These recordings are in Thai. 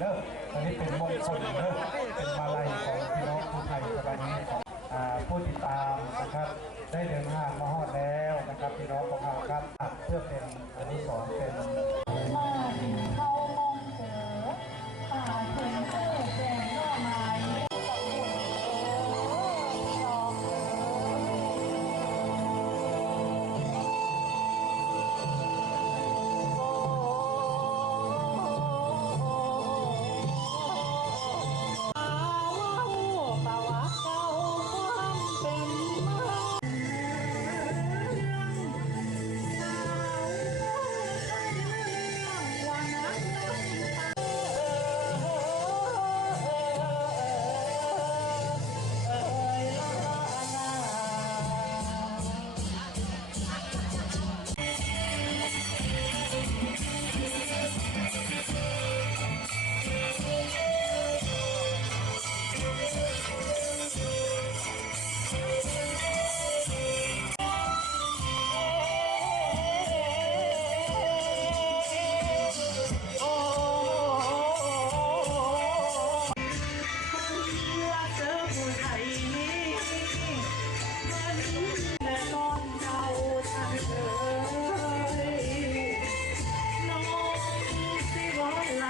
เด้ออันนี้เป็นมงคลเด้อเป็นมาลัยของพี่น้องคนไทยกนนี้ของผู้ติดตามนะครับ ได้เดินทางมาฮอดแล้วนะครับพี่น้องของเราครับเพื่อเป็นอันนี้สอนเป็น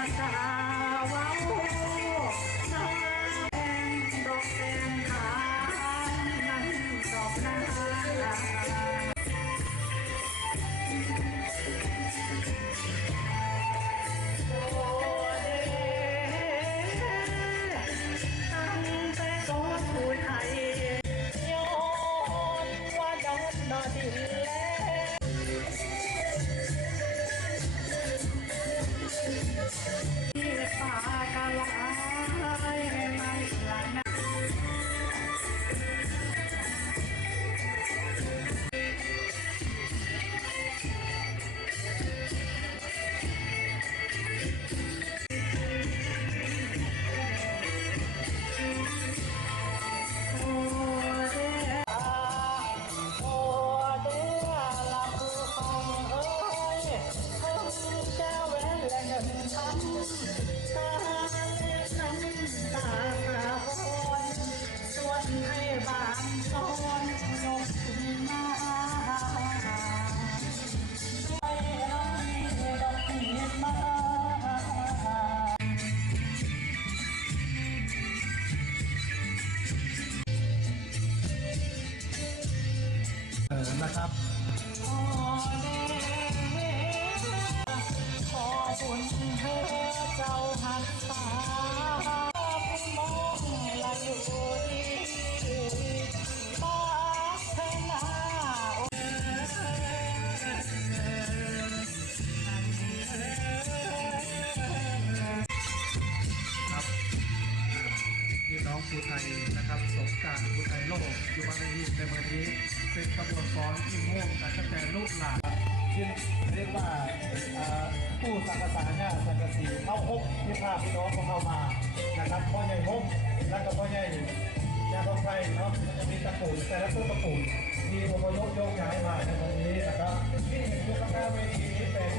ล ตาเล็ดน้ำตาตาบอนชวนให้ ในวันนี้เป็นกระบวนการที่ม่วงกันตั้งแต่ลูกหลานที่เรียกว่าผู้สังกษาเนี่ยสังกสีเข้าหกที่พาพี่น้องของเขามานะครับพ่อใหญ่หกแล้วก็พ่อใหญ่ยาต้องไทยเนาะจะมีตะปูแต่ละตัวตะปูมีอพยพโยกย้ายมาในวันนี้นะครับที่เห็นอยู่ข้างหน้าเวทีนี้เป็น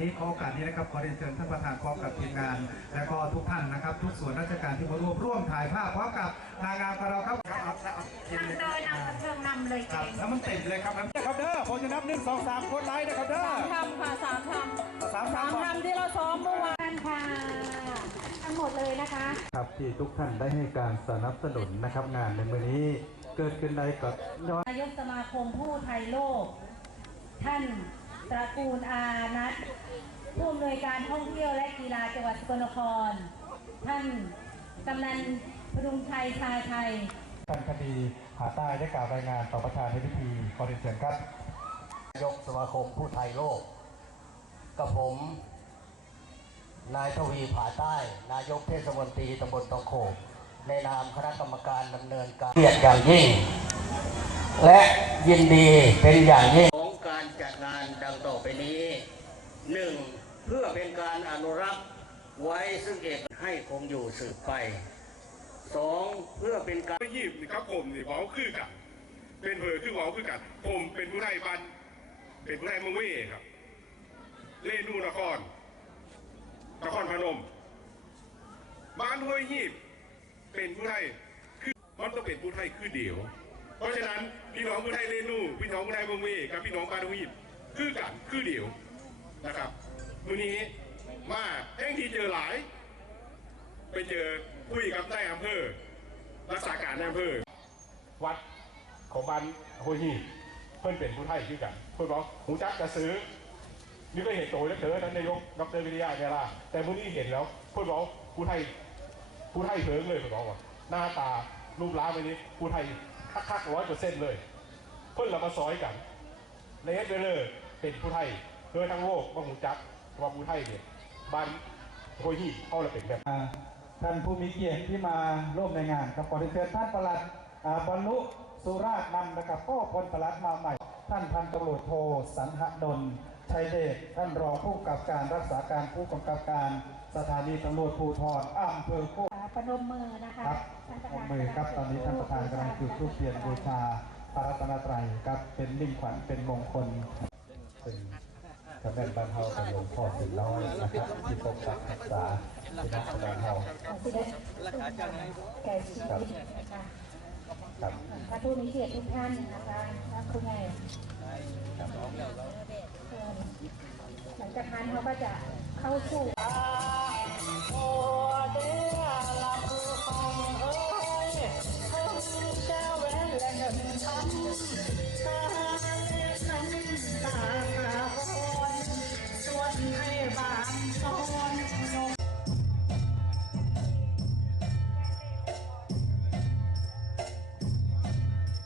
นี้ขอโอกาสนี้นะครับขอเรียนเชิญท่านประธานพร้อมกับทีมงาน และก็ทุกท่านนะครับ ทุกส่วนราชการที่มาร่วมร่วมถ่ายภาพพร้อมกับนางงามของเราครับครับครับนำโดยนำเครื่องนำเลยครัเก่บงแล้วมันติดเลยครับนะครับเด้อผมจะนับหนึ่งสองสามคนไลค์นะครับเด้อสามทำค่ะสามทำสามสาสามทำที่เราซ้อมเมื่อวานกันค่ะ ทั้งหมดเลยนะคะ ครับที่ทุกท่านได้ให้การสนับสนุนนะครับงานในมือนี้เกิดขึ้นได้กับยอนนายกสมาคมผู้ไทยโลก ท่าน ตระกูลอานัทผู้อำนวยการท่องเที่ยวและกีฬาจังหวัดสกลนคร ท่านกำนันพดุงชัยชาไทยการคดีหาใต้ได้กล่าวรายงานต่อประธานในพิธีขอเรียนเชิญครับนายกสมาคมผู้ไทยโลก กับผม นายทวีผาใต้ นายกเทศมนตรีตำบลตองโขกในนามคณะกรรมการดำเนินการเกียรติอย่างยิ่ง และยินดีเป็นอย่างยิ่ง ของการจัดงานดังต่อไปนี้ หนึ่งเพื่อเป็นการอนุรักษ์ไว้ซึ่งเอกให้คงอยู่สืบไปสองเพื่อเป็นการไม่ยีบนี่ครับผมนี่เว้าคือกัน เป็นเพอคือเว้าคือกัน ผมเป็นผู้ไทยบันเป็นผู้ไทยมืองเว่ครับ เล่นูนคร นครพนม บ้านห้วยหีบ เป็นผู้ไทยคือมันต้องเป็นผู้ไทยคือเดียว เพราะฉะนั้นพี่น้องผู้ไทยเล่นูพี่น้องผู้ไทยมืองเว่กับพี่น้องบ้านห้วยหีบคือกันคือเดียว นะครับวันนี้มาแห่งที่เจอหลาย ไปเจอคุยกับนายอำเภอรักษาการนอำเภอวัดของบ้านโฮฮีเพื่อนเป็นผู้ไทยชื่อกันเพื่อนบอกหูจักจะซื้อนี่ก็เห็นโตแล้วเถอะนั้นนายกดรวิริยะเนี่ยล่ะแต่เมื่อนี้เห็นแล้วเพื่อนบอกผู้ไทยผู้ไทยเพิงเลยเพื่อนบอกว่าหน้าตารูปร่างไปนี้ผู้ไทยคักๆร้อยเปอร์เซ็นต์เลย เพื่อนเรามาซอยกันเลสเดอร์เป็นผู้ไทย เพื่อทั้งโลกว่าหูจักว่าผู้ไทยเนี่ยบ้านโฮฮีเขาเลยเป็นแบบอ่าท่านผู้มีเกียรติที่มาร่วมในงานครับขอเรียนเชิญท่านประหลัดอ่าบรรลุสุราษฎร์นำนะครับก็พลประหลัดมาใหม่ ท่านพันตำรวจโทสันหดลชัยเดชท่านรองผู้กำกับการรักษาการผู้กำกับการสถานีตำรวจภูธรอำเภอโคกประนมมือนะคะครับขอบมือครับตอนนี้ท่านประธานกำลังจุดธูปเทียนบูชาพระรัตนตรัยครับเป็นมิ่งขวัญเป็นมงคลเป็น กระแม่นบรรเทาเป็นหลวงพ่อสินร้อยนะครับที่ปกปักรักษาที่นักบรรเทาที่ได้แก่ชีวิตนะคะครับท่านผู้มีเกียรติทุกท่านนะคะท่านผู้ใหญ่หลังจากนั้นเขาก็จะเข้าสู่